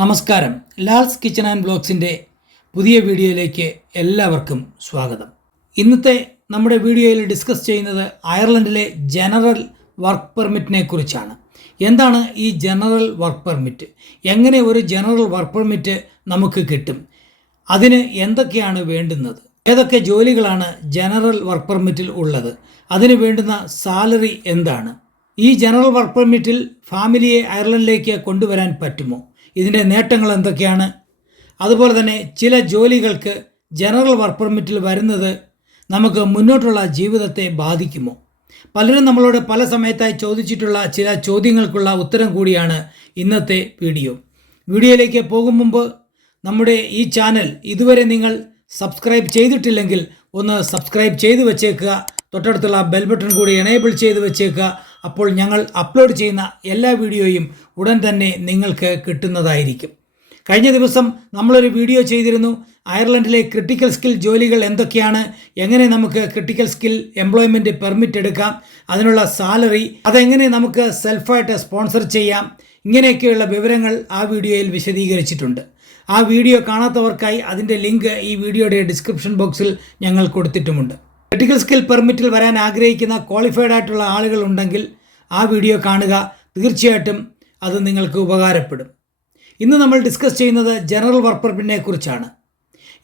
നമസ്കാരം. Lal's kitchen and ബ്ലോഗ്സിൻ്റെ പുതിയ വീഡിയോയിലേക്ക് എല്ലാവർക്കും സ്വാഗതം. ഇന്നത്തെ നമ്മുടെ വീഡിയോയിൽ ഡിസ്കസ് ചെയ്യുന്നത് അയർലൻഡിലെ ജനറൽ വർക്ക് പെർമിറ്റിനെ കുറിച്ചാണ്. എന്താണ് ഈ ജനറൽ വർക്ക് പെർമിറ്റ്? എങ്ങനെ ഒരു ജനറൽ വർക്ക് പെർമിറ്റ് നമുക്ക് കിട്ടും? അതിന് എന്തൊക്കെയാണ് വേണ്ടുന്നത്? ഏതൊക്കെ ജോലികളാണ് ജനറൽ വർക്ക് പെർമിറ്റിൽ ഉള്ളത്? അതിന് വേണ്ടുന്ന സാലറി എന്താണ്? ഈ ജനറൽ വർക്ക് പെർമിറ്റിൽ ഫാമിലിയെ അയർലൻഡിലേക്ക് കൊണ്ടുവരാൻ പറ്റുമോ? ഇതിൻ്റെ നേട്ടങ്ങൾ എന്തൊക്കെയാണ്? അതുപോലെ തന്നെ ചില ജോലികൾക്ക് ജനറൽ വർക്ക് പെർമിറ്റിൽ വരുന്നത് നമുക്ക് മുന്നോട്ടുള്ള ജീവിതത്തെ ബാധിക്കുമോ? പലരും നമ്മളോട് പല സമയത്തായി ചോദിച്ചിട്ടുള്ള ചില ചോദ്യങ്ങൾക്കുള്ള ഉത്തരം കൂടിയാണ് ഇന്നത്തെ വീഡിയോ. വീഡിയോയിലേക്ക് പോകും മുമ്പ് നമ്മുടെ ഈ ചാനൽ ഇതുവരെ നിങ്ങൾ സബ്സ്ക്രൈബ് ചെയ്തിട്ടില്ലെങ്കിൽ ഒന്ന് സബ്സ്ക്രൈബ് ചെയ്ത് വെച്ചേക്കുക. തൊട്ടടുത്തുള്ള ബെൽ ബട്ടൺ കൂടി എനേബിൾ ചെയ്ത് വെച്ചേക്കുക. അപ്പോൾ ഞങ്ങൾ അപ്ലോഡ് ചെയ്യുന്ന എല്ലാ വീഡിയോയും ഉടൻ തന്നെ നിങ്ങൾക്ക് കിട്ടുന്നതായിരിക്കും. കഴിഞ്ഞ ദിവസം നമ്മളൊരു വീഡിയോ ചെയ്തിരുന്നു. അയർലൻഡിലെ ക്രിട്ടിക്കൽ സ്കിൽ ജോലികൾ എന്തൊക്കെയാണ്, എങ്ങനെ നമുക്ക് ക്രിട്ടിക്കൽ സ്കിൽ എംപ്ലോയ്മെൻറ്റ് പെർമിറ്റ് എടുക്കാം, അതിനുള്ള സാലറി, അതെങ്ങനെ നമുക്ക് സെൽഫായിട്ട് സ്പോൺസർ ചെയ്യാം, ഇങ്ങനെയൊക്കെയുള്ള വിവരങ്ങൾ ആ വീഡിയോയിൽ വിശദീകരിച്ചിട്ടുണ്ട്. ആ വീഡിയോ കാണാത്തവർക്കായി അതിൻ്റെ ലിങ്ക് ഈ വീഡിയോയുടെ ഡിസ്ക്രിപ്ഷൻ ബോക്സിൽ ഞങ്ങൾ കൊടുത്തിട്ടുമുണ്ട്. ക്രിട്ടിക്കൽ സ്കിൽ പെർമിറ്റിൽ വരാൻ ആഗ്രഹിക്കുന്ന ക്വാളിഫൈഡ് ആയിട്ടുള്ള ആളുകൾ ഉണ്ടെങ്കിൽ ആ വീഡിയോ കാണുക. തീർച്ചയായിട്ടും അത് നിങ്ങൾക്ക് ഉപകാരപ്പെടും. ഇന്ന് നമ്മൾ ഡിസ്കസ് ചെയ്യുന്നത് ജനറൽ വർക്ക് പെർമിറ്റിനെ കുറിച്ചാണ്.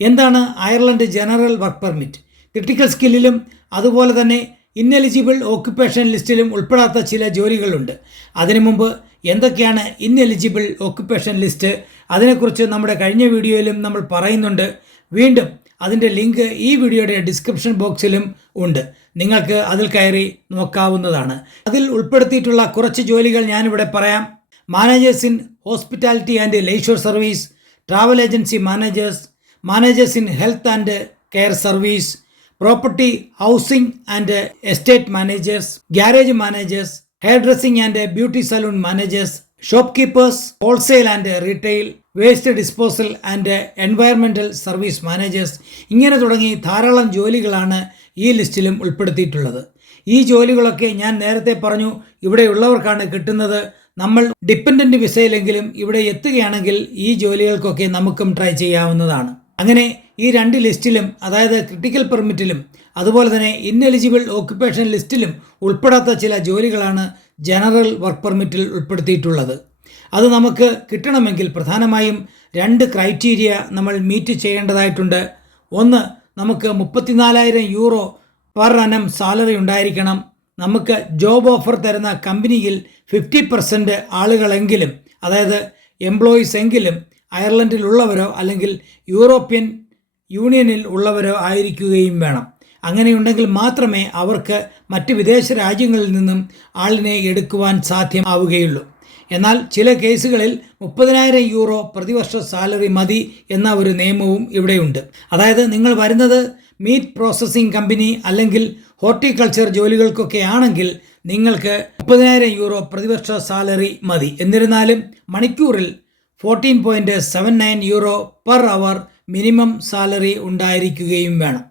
എന്താണ് Ireland general work permit? Critical സ്കില്ലിലും അതുപോലെ തന്നെ ഇന്നെലിജിബിൾ ഓക്യുപ്പേഷൻ ലിസ്റ്റിലും ഉൾപ്പെടാത്ത ചില ജോലികളുണ്ട്. അതിനു മുമ്പ് എന്തൊക്കെയാണ് ഇന്നെലിജിബിൾ ഓക്യുപ്പേഷൻ ലിസ്റ്റ്? അതിനെക്കുറിച്ച് നമ്മുടെ കഴിഞ്ഞ വീഡിയോയിലും നമ്മൾ പറയുന്നുണ്ട്. വീണ്ടും അതിൻ്റെ ലിങ്ക് ഈ വീഡിയോയുടെ ഡിസ്ക്രിപ്ഷൻ ബോക്സിലും ഉണ്ട്. നിങ്ങൾക്ക് അതിൽ കയറി നോക്കാവുന്നതാണ്. അതിൽ ഉൾപ്പെടുത്തിയിട്ടുള്ള കുറച്ച് ജോലികൾ ഞാനിവിടെ പറയാം. Managers in hospitality and leisure service, travel agency managers, managers in health and care service, property housing and estate managers, garage managers, hair dressing and beauty salon managers, shopkeepers, wholesale and retail, waste disposal and environmental service managers. ഇങ്ങനെ തുടങ്ങി ധാരാളം ജോലികളാണ് ഈ ലിസ്റ്റിലും ഉൾപ്പെടുത്തിയിട്ടുള്ളത്. ഈ ജോലികളൊക്കെ ഞാൻ നേരത്തെ പറഞ്ഞു ഇവിടെയുള്ളവർക്കാണ് കിട്ടുന്നത്. നമ്മൾ ഡിപ്പെൻഡൻറ്റ് വിസയിലെങ്കിലും ഇവിടെ എത്തുകയാണെങ്കിൽ ഈ ജോലികൾക്കൊക്കെ നമുക്കും ട്രൈ ചെയ്യാവുന്നതാണ്. അങ്ങനെ ഈ രണ്ട് ലിസ്റ്റിലും, അതായത് ക്രിട്ടിക്കൽ പെർമിറ്റിലും അതുപോലെ തന്നെ ഇന്നെലിജിബിൾ ഓക്യുപ്പേഷൻ ലിസ്റ്റിലും ഉൾപ്പെടാത്ത ചില ജോലികളാണ് ജനറൽ വർക്ക് പെർമിറ്റിൽ ഉൾപ്പെടുത്തിയിട്ടുള്ളത്. അത് നമുക്ക് കിട്ടണമെങ്കിൽ പ്രധാനമായും രണ്ട് ക്രൈറ്റീരിയ നമ്മൾ മീറ്റ് ചെയ്യേണ്ടതായിട്ടുണ്ട്. ഒന്ന്, നമുക്ക് 34,000 യൂറോ പെർ അനം സാലറി ഉണ്ടായിരിക്കണം. നമുക്ക് ജോബ് ഓഫർ തരുന്ന കമ്പനിയിൽ 50% ആളുകളെങ്കിലും, അതായത് എംപ്ലോയീസ് എങ്കിലും അയർലൻഡിലുള്ളവരോ അല്ലെങ്കിൽ യൂറോപ്യൻ യൂണിയനിൽ ഉള്ളവരോ ആയിരിക്കുകയും വേണം. അങ്ങനെയുണ്ടെങ്കിൽ മാത്രമേ അവർക്ക് മറ്റ് വിദേശ രാജ്യങ്ങളിൽ നിന്നും ആളിനെ എടുക്കുവാൻ സാധ്യമാവുകയുള്ളൂ. എന്നാൽ ചില കേസുകളിൽ 30,000 യൂറോ പ്രതിവർഷ സാലറി മതി എന്ന ഒരു നിയമവും ഇവിടെയുണ്ട്. അതായത് നിങ്ങൾ വരുന്നത് മീറ്റ് പ്രോസസ്സിംഗ് കമ്പനി അല്ലെങ്കിൽ ഹോർട്ടിക്കൾച്ചർ ജോലികൾക്കൊക്കെ ആണെങ്കിൽ നിങ്ങൾക്ക് 30,000 യൂറോ പ്രതിവർഷ സാലറി മതി. എന്നിരുന്നാലും മണിക്കൂറിൽ 14.79 euro per hour minimum salary ഉണ്ടായിരിക്കുകയും വേണം.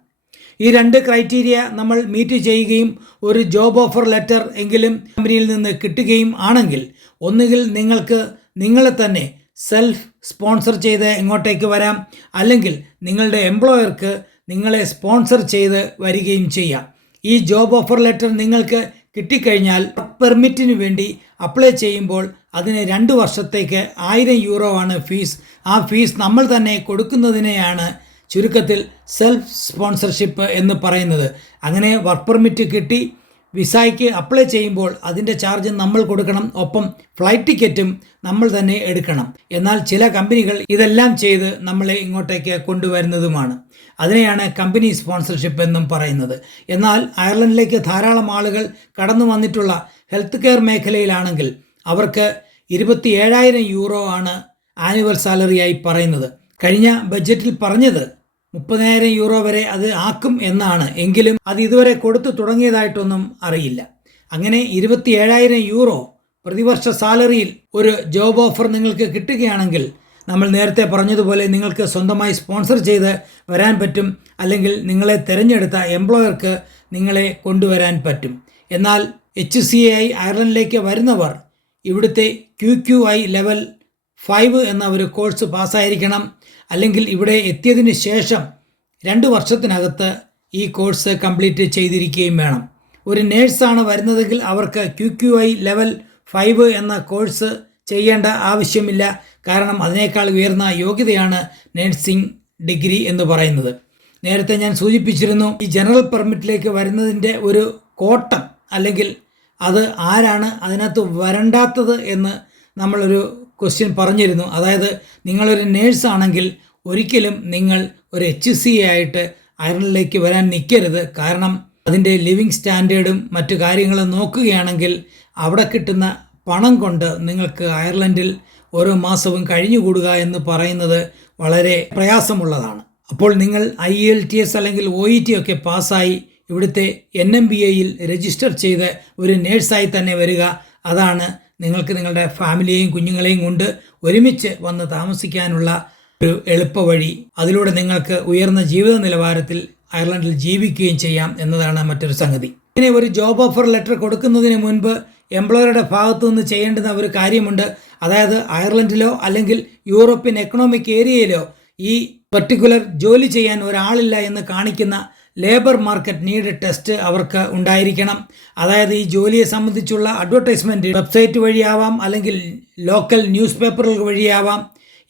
ഈ രണ്ട് ക്രൈറ്റീരിയ നമ്മൾ മീറ്റ് ചെയ്യുകയും ഒരു ജോബ് ഓഫർ ലെറ്റർ എങ്കിലും കമ്പനിയിൽ നിന്ന് കിട്ടുകയും ആണെങ്കിൽ ഒന്നുകിൽ നിങ്ങൾക്ക് നിങ്ങളെ തന്നെ സെൽഫ് സ്പോൺസർ ചെയ്ത് ഇങ്ങോട്ടേക്ക് വരാം, അല്ലെങ്കിൽ നിങ്ങളുടെ എംപ്ലോയർക്ക് നിങ്ങളെ സ്പോൺസർ ചെയ്ത് വരികയും ചെയ്യാം. ഈ ജോബ് ഓഫർ ലെറ്റർ നിങ്ങൾക്ക് കിട്ടിക്കഴിഞ്ഞാൽ വർക്ക് പെർമിറ്റിന് വേണ്ടി അപ്ലൈ ചെയ്യുമ്പോൾ അതിന് 2 വർഷത്തേക്ക് 1000 യൂറോ ആണ് ഫീസ്. ആ ഫീസ് നമ്മൾ തന്നെ കൊടുക്കുന്നതിനെയാണ് ചുരുക്കത്തിൽ സെൽഫ് സ്പോൺസർഷിപ്പ് എന്ന് പറയുന്നത്. അങ്ങനെ വർക്ക് പെർമിറ്റ് കിട്ടി വിസയ്ക്ക് അപ്ലൈ ചെയ്യുമ്പോൾ അതിൻ്റെ ചാർജ് നമ്മൾ കൊടുക്കണം. ഒപ്പം ഫ്ലൈറ്റ് ടിക്കറ്റും നമ്മൾ തന്നെ എടുക്കണം. എന്നാൽ ചില കമ്പനികൾ ഇതെല്ലാം ചെയ്ത് നമ്മളെ ഇങ്ങോട്ടേക്ക് കൊണ്ടുവരുന്നതുമാണ്. അതിനെയാണ് കമ്പനി സ്പോൺസർഷിപ്പ് എന്നും പറയുന്നത്. എന്നാൽ അയർലൻഡിലേക്ക് ധാരാളം ആളുകൾ കടന്നു വന്നിട്ടുള്ള ഹെൽത്ത് കെയർ മേഖലയിലാണെങ്കിൽ അവർക്ക് 27,000 യൂറോ ആണ് ആനുവൽ സാലറിയായി പറയുന്നത്. കഴിഞ്ഞ ബഡ്ജറ്റിൽ പറഞ്ഞത് 30,000 യൂറോ വരെ അത് ആക്കും എന്നാണ്. എങ്കിലും അത് ഇതുവരെ കൊടുത്തു തുടങ്ങിയതായിട്ടൊന്നും അറിയില്ല. അങ്ങനെ 27,000 യൂറോ പ്രതിവർഷ സാലറിയിൽ ഒരു ജോബ് ഓഫർ നിങ്ങൾക്ക് കിട്ടുകയാണെങ്കിൽ നമ്മൾ നേരത്തെ പറഞ്ഞതുപോലെ നിങ്ങൾക്ക് സ്വന്തമായി സ്പോൺസർ ചെയ്ത് വരാൻ പറ്റും, അല്ലെങ്കിൽ നിങ്ങളെ തിരഞ്ഞെടുത്ത എംപ്ലോയർക്ക് നിങ്ങളെ കൊണ്ടുവരാൻ പറ്റും. എന്നാൽ HCAI അയർലൻഡിലേക്ക് വരുന്നവർ ഇവിടുത്തെ QQI ലെവൽ 5 എന്ന ഒരു കോഴ്സ് പാസ്സായിരിക്കണം. അല്ലെങ്കിൽ ഇവിടെ എത്തിയതിന് ശേഷം 2 വർഷത്തിനകത്ത് ഈ കോഴ്സ് കംപ്ലീറ്റ് ചെയ്തിരിക്കുകയും വേണം. ഒരു നേഴ്സാണ് വരുന്നതെങ്കിൽ അവർക്ക് QQI ലെവൽ 5 എന്ന കോഴ്സ് ചെയ്യേണ്ട ആവശ്യമില്ല. കാരണം അതിനേക്കാൾ ഉയർന്ന യോഗ്യതയാണ് നഴ്സിംഗ് ഡിഗ്രി എന്ന് പറയുന്നത്. നേരത്തെ ഞാൻ സൂചിപ്പിച്ചിരുന്നു, ഈ ജനറൽ പെർമിറ്റിലേക്ക് വരുന്നതിൻ്റെ ഒരു കോട്ടം അല്ലെങ്കിൽ അത് ആരാണ് അതിനകത്ത് വരണ്ടാത്തത് എന്ന് നമ്മളൊരു ക്വസ്റ്റ്യൻ പറഞ്ഞിരുന്നു. അതായത് നിങ്ങളൊരു നേഴ്സാണെങ്കിൽ ഒരിക്കലും നിങ്ങൾ ഒരു HCA ആയിട്ട് അയർലൻഡിലേക്ക് വരാൻ നിൽക്കരുത്. കാരണം അതിൻ്റെ ലിവിങ് സ്റ്റാൻഡേർഡും മറ്റു കാര്യങ്ങളും നോക്കുകയാണെങ്കിൽ അവിടെ കിട്ടുന്ന പണം കൊണ്ട് നിങ്ങൾക്ക് അയർലൻഡിൽ ഓരോ മാസവും കഴിഞ്ഞുകൂടുക എന്ന് പറയുന്നത് വളരെ പ്രയാസമുള്ളതാണ്. അപ്പോൾ നിങ്ങൾ IELTS അല്ലെങ്കിൽ OET ഒക്കെ പാസ്സായി ഇവിടുത്തെ NMBAയിൽ രജിസ്റ്റർ ചെയ്ത് ഒരു നേഴ്സായി തന്നെ വരിക. അതാണ് നിങ്ങൾക്ക് നിങ്ങളുടെ ഫാമിലിയെയും കുഞ്ഞുങ്ങളെയും കൊണ്ട് ഒരുമിച്ച് വന്ന് താമസിക്കാനുള്ള ഒരു എളുപ്പ വഴി. അതിലൂടെ നിങ്ങൾക്ക് ഉയർന്ന ജീവിത നിലവാരത്തിൽ അയർലൻഡിൽ ജീവിക്കുകയും ചെയ്യാം എന്നതാണ് മറ്റൊരു സംഗതി. ഇനി ഒരു ജോബ് ഓഫർ ലെറ്റർ കൊടുക്കുന്നതിന് മുൻപ് എംപ്ലോയറുടെ ഭാഗത്തു നിന്ന് ചെയ്യേണ്ടുന്ന ഒരു കാര്യമുണ്ട്. അതായത് അയർലൻഡിലോ അല്ലെങ്കിൽ യൂറോപ്യൻ എക്കണോമിക് ഏരിയയിലോ ഈ പർട്ടിക്കുലർ ജോലി ചെയ്യാൻ ഒരാളില്ല എന്ന് കാണിക്കുന്ന ലേബർ മാർക്കറ്റ് നീഡ് ടെസ്റ്റ് അവർക്ക് ഉണ്ടായിരിക്കണം. അതായത് ഈ ജോലിയെ സംബന്ധിച്ചുള്ള അഡ്വർടൈസ്മെൻറ്റ് വെബ്സൈറ്റ് വഴിയാവാം അല്ലെങ്കിൽ ലോക്കൽ ന്യൂസ് പേപ്പറുകൾ വഴിയാവാം.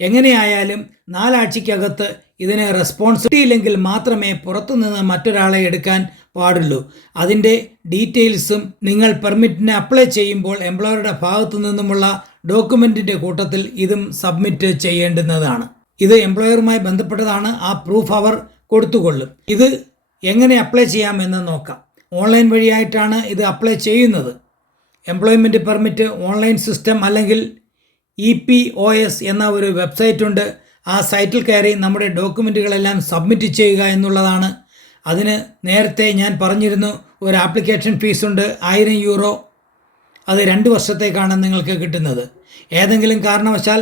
എങ്ങനെയായാലും 4 ആഴ്ചയ്ക്കകത്ത് ഇതിന് റെസ്പോൺസ് കിട്ടിയില്ലെങ്കിൽ മാത്രമേ പുറത്തുനിന്ന് മറ്റൊരാളെ എടുക്കാൻ പാടുള്ളൂ. അതിൻ്റെ ഡീറ്റെയിൽസും നിങ്ങൾ പെർമിറ്റിന് അപ്ലൈ ചെയ്യുമ്പോൾ എംപ്ലോയറുടെ ഭാഗത്തു നിന്നുമുള്ള ഡോക്യുമെൻറ്റിൻ്റെ കൂട്ടത്തിൽ ഇതും സബ്മിറ്റ് ചെയ്യേണ്ടുന്നതാണ്. ഇത് എംപ്ലോയറുമായി ബന്ധപ്പെട്ടതാണ്. ആ പ്രൂഫ് അവർ കൊടുത്തുകൊള്ളും. ഇത് എങ്ങനെ അപ്ലൈ ചെയ്യാമെന്ന് നോക്കാം. ഓൺലൈൻ വഴിയായിട്ടാണ് ഇത് അപ്ലൈ ചെയ്യുന്നത്. എംപ്ലോയ്മെൻറ്റ് പെർമിറ്റ് ഓൺലൈൻ സിസ്റ്റം അല്ലെങ്കിൽ EPOS എന്ന ഒരു വെബ്സൈറ്റ് ഉണ്ട്. ആ സൈറ്റിൽ കയറി നമ്മുടെ ഡോക്യുമെൻറ്റുകളെല്ലാം സബ്മിറ്റ് ചെയ്യുക എന്നുള്ളതാണ്. അതിന് നേരത്തെ ഞാൻ പറഞ്ഞിരുന്നു, ഒരു ആപ്ലിക്കേഷൻ ഫീസുണ്ട് €1000. അത് 2 വർഷത്തേക്കാണ് നിങ്ങൾക്ക് കിട്ടുന്നത്. ഏതെങ്കിലും കാരണവശാൽ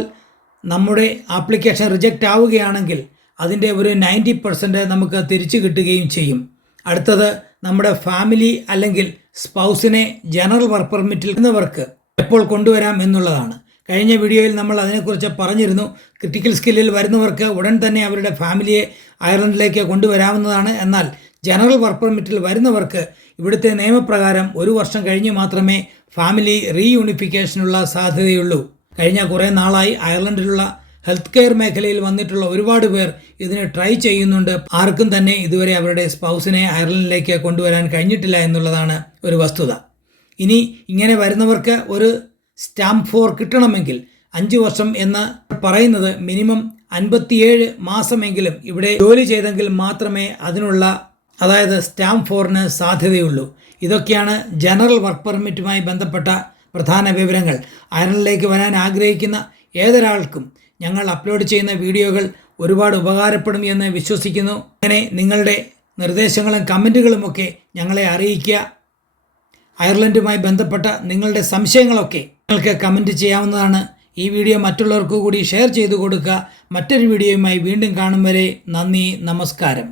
നമ്മുടെ ആപ്ലിക്കേഷൻ റിജക്റ്റ് ആവുകയാണെങ്കിൽ അതിൻ്റെ ഒരു 90% നമുക്ക് തിരിച്ചു കിട്ടുകയും ചെയ്യും. അടുത്തത് നമ്മുടെ ഫാമിലി അല്ലെങ്കിൽ സ്പൗസിനെ ജനറൽ വർക്ക് പെർമിറ്റിൽ എന്നവർക്ക് എപ്പോൾ കൊണ്ടുവരാം എന്നുള്ളതാണ്. കഴിഞ്ഞ വീഡിയോയിൽ നമ്മൾ അതിനെക്കുറിച്ച് പറഞ്ഞിരുന്നു. ക്രിട്ടിക്കൽ സ്കില്ലിൽ വരുന്നവർക്ക് ഉടൻ തന്നെ അവരുടെ ഫാമിലിയെ അയർലൻഡിലേക്ക് കൊണ്ടുവരാവുന്നതാണ്. എന്നാൽ ജനറൽ വർക്ക് പെർമിറ്റിൽ വരുന്നവർക്ക് ഇവിടുത്തെ നിയമപ്രകാരം 1 വർഷം കഴിഞ്ഞ് മാത്രമേ ഫാമിലി റീയൂണിഫിക്കേഷനുള്ള സാധ്യതയുള്ളൂ. കഴിഞ്ഞ കുറേ നാളായി അയർലൻഡിലുള്ള ഹെൽത്ത് കെയർ മേഖലയിൽ വന്നിട്ടുള്ള ഒരുപാട് പേർ ഇതിന് ട്രൈ ചെയ്യുന്നുണ്ട്. ആർക്കും തന്നെ ഇതുവരെ അവരുടെ സ്പൗസിനെ അയർലൻഡിലേക്ക് കൊണ്ടുവരാൻ കഴിഞ്ഞിട്ടില്ല എന്നുള്ളതാണ് ഒരു വസ്തുത. ഇനി ഇങ്ങനെ വരുന്നവർക്ക് ഒരു സ്റ്റാമ്പ് 4 കിട്ടണമെങ്കിൽ 5 വർഷം എന്ന് പറയുന്നത് മിനിമം 57 മാസമെങ്കിലും ഇവിടെ ജോലി ചെയ്തെങ്കിൽ മാത്രമേ അതിനുള്ള അതായത് സ്റ്റാമ്പ് 4ന് സാധ്യതയുള്ളൂ. ഇതൊക്കെയാണ് ജനറൽ വർക്ക് പെർമിറ്റുമായി ബന്ധപ്പെട്ട പ്രധാന വിവരങ്ങൾ. അയർലൻഡിലേക്ക് വരാൻ ആഗ്രഹിക്കുന്ന ഏതൊരാൾക്കും ഞങ്ങൾ അപ്ലോഡ് ചെയ്യുന്ന വീഡിയോകൾ ഒരുപാട് ഉപകാരപ്പെടും എന്ന് വിശ്വസിക്കുന്നു. അങ്ങനെ നിങ്ങളുടെ നിർദ്ദേശങ്ങളും കമൻറ്റുകളുമൊക്കെ ഞങ്ങളെ അറിയിക്കുക. അയർലൻഡുമായി ബന്ധപ്പെട്ട നിങ്ങളുടെ സംശയങ്ങളൊക്കെ നിങ്ങൾക്ക് കമൻറ്റ് ചെയ്യാവുന്നതാണ്. ഈ വീഡിയോ മറ്റുള്ളവർക്ക് കൂടി ഷെയർ ചെയ്തു കൊടുക്കുക. മറ്റൊരു വീഡിയോയുമായി വീണ്ടും കാണും വരെ നന്ദി, നമസ്കാരം.